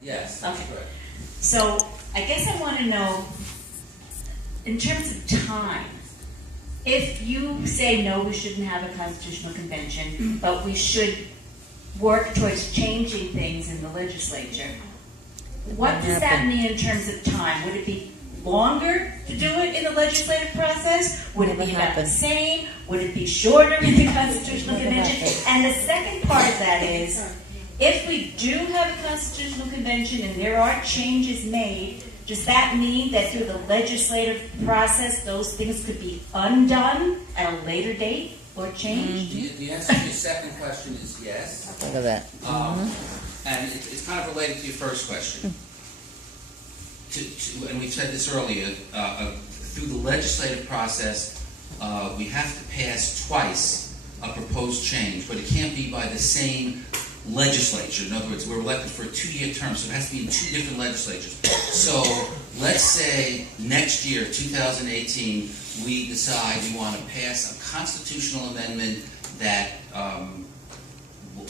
Yes, Okay. that's correct. So I guess I want to know, in terms of time, if you say no, we shouldn't have a constitutional convention, but we should work towards changing things in the legislature, what does that mean in terms of time? Would it be longer to do it in the legislative process? Would it be about the same? Would it be shorter in the constitutional convention? And the second part of that is, if we do have a constitutional convention and there are changes made, does that mean that through the legislative process those things could be undone at a later date or changed? The answer to your second question is yes. Look at that. And it's kind of related to your first question. And we've said this earlier, through the legislative process, we have to pass twice a proposed change, but it can't be by the same legislature. In other words, we're elected for a 2-year term, so it has to be in 2 different legislatures. So let's say next year, 2018, we decide we want to pass a constitutional amendment that,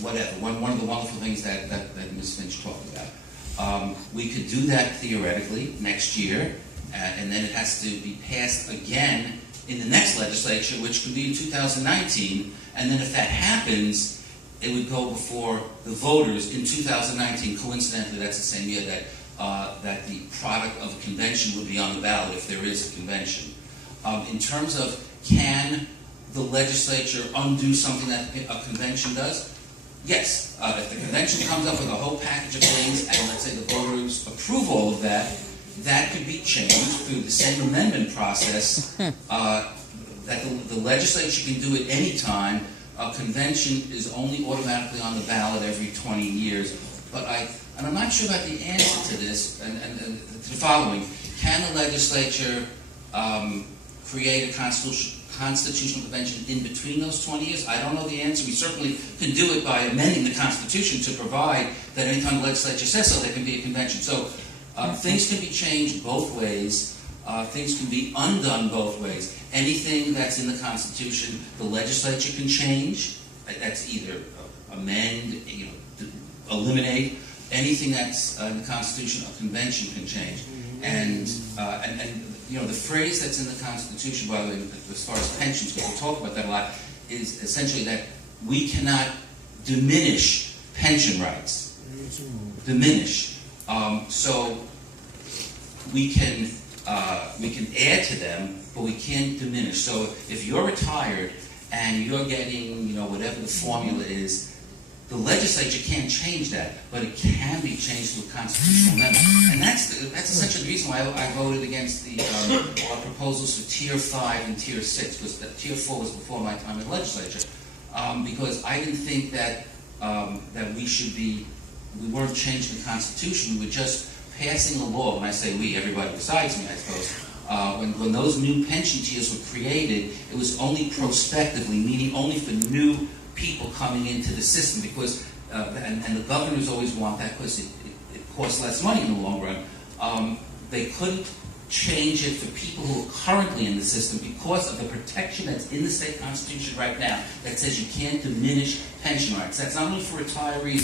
whatever, one of the wonderful things that Ms. Finch talked about. We could do that theoretically next year, and then it has to be passed again in the next legislature, which could be in 2019, and then if that happens, it would go before the voters in 2019. Coincidentally, that's the same year that the product of a convention would be on the ballot if there is a convention. In terms of can the legislature undo something that a convention does? Yes. If the convention comes up with a whole package of things and let's say the voters approve all of that, that could be changed through the same amendment process. That the legislature can do it any time. A convention is only automatically on the ballot every 20 years. But I'm not sure about the answer to this, and to the following. Can the legislature create a constitutional convention in between those 20 years? I don't know the answer. We certainly can do it by amending the Constitution to provide that any time the legislature says so, there can be a convention. So things can be changed both ways. Things can be undone both ways. Anything that's in the Constitution, the legislature can change. That's either amend, eliminate. Anything that's in the Constitution, a convention can change. And the phrase that's in the Constitution, by the way, as far as pensions, because we talk about that a lot, is essentially that we cannot diminish pension rights. Diminish. So we can add to them, but we can't diminish. So if you're retired and you're getting, whatever the formula is, the legislature can't change that, but it can be changed through a constitutional amendment. And that's essentially the reason why I voted against the proposals for Tier 5 and Tier 6, because Tier 4 was before my time in the legislature, because I didn't think that we weren't changing the Constitution, we were just passing a law. When I say we, everybody besides me, I suppose. When those new pension tiers were created, it was only prospectively, meaning only for new people coming into the system, because and the governors always want that because it costs less money in the long run. They couldn't change it for people who are currently in the system because of the protection that's in the state constitution right now that says you can't diminish pension rights. That's not only for retirees.